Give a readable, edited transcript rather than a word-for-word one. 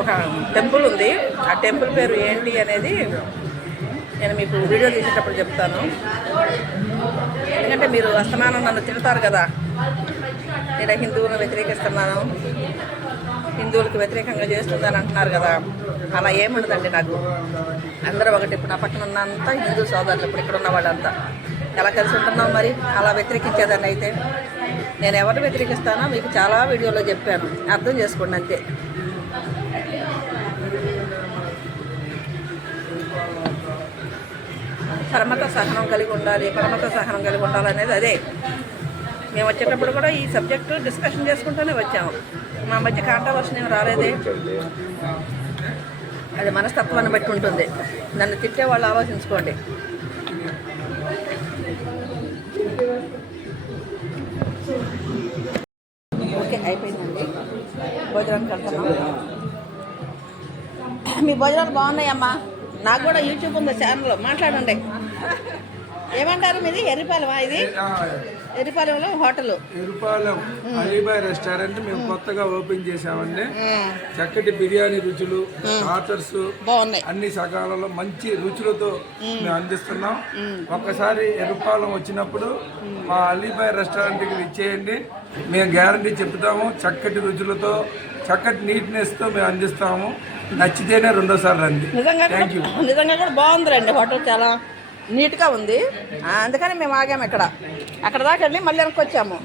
ఒక టెంపుల్ ఉంది. ఆ టెంపుల్ పేరు ఏంటి అనేది నేను మీకు వీడియో తీసేటప్పుడు చెప్తాను. ఎందుకంటే మీరు అస్తమానం నన్ను తిడతారు కదా, నేను హిందువులను వ్యతిరేకిస్తున్నాను, హిందువులకు వ్యతిరేకంగా చేస్తుందని అంటున్నారు కదా. అలా ఏముండదండి. నాకు అందరూ ఒకటి. ఇప్పుడు నా పక్కన ఉన్నంతా హిందూ సోదరులు, ఇప్పుడు ఇక్కడ ఉన్న వాళ్ళంతా ఎలా కలిసి ఉంటున్నాం. మరి అలా వ్యతిరేకించేదాన్ని అయితే నేను ఎవరిని వ్యతిరేకిస్తానో మీకు చాలా వీడియోలో చెప్పాను, అర్థం చేసుకోండి అంతే. పరమత సహనం కలిగి ఉండాలి, పరమత సహనం కలిగి ఉండాలనేది అదే. మేము వచ్చేటప్పుడు కూడా ఈ సబ్జెక్టు డిస్కషన్ చేసుకుంటూనే వచ్చాము. మా మధ్య కాంట్రవర్షన్ ఏమి రాలేదే. అది మనస్తత్వాన్ని బట్టి ఉంటుంది. నన్ను తిట్టే వాళ్ళు ఆలోచించుకోండి. ఓకే, అయిపోయిందండి. భోజనానికి వెళ్తున్నాం. మీ భోజనాలు బాగున్నాయమ్మా. నాకు కూడా యూట్యూబ్ ఉంది, ఛానల్. మాట్లాడండి. ఏమంటారు మీది? ఎర్రిపాలెమా? ఇది ఎర్రిపాలెంలో హోటల్, ఎర్రిపాలెం అలీబాయ్ రెస్టారెంట్ మేము కొత్తగా ఓపెన్ చేసామండి. చక్కటి బిర్యానీ రుచులు, ఆఫర్స్ బాగున్నాయి. అన్ని సకాలంలో మంచి రుచులతో మేము అందిస్తున్నాం. ఒక్కసారి ఎర్రిపాలెం వచ్చినప్పుడు మా అలీబాయ్ రెస్టారెంట్కి విచ్చేయండి. మేము గ్యారంటీ చెప్తాము. చక్కటి రుచులతో, చక్కటి నీట్నెస్తో మేము అందిస్తాము. నచ్చితేనే రెండోసారి రండి. Thank you. నిజంగా కూడా బాగుంది రండి. హోటల్ చాలా నీట్గా ఉంది. అందుకని మేము ఆగాము ఇక్కడ. అక్కడ దాకా వెళ్ళి మళ్ళీ వెనక్కి వచ్చాము.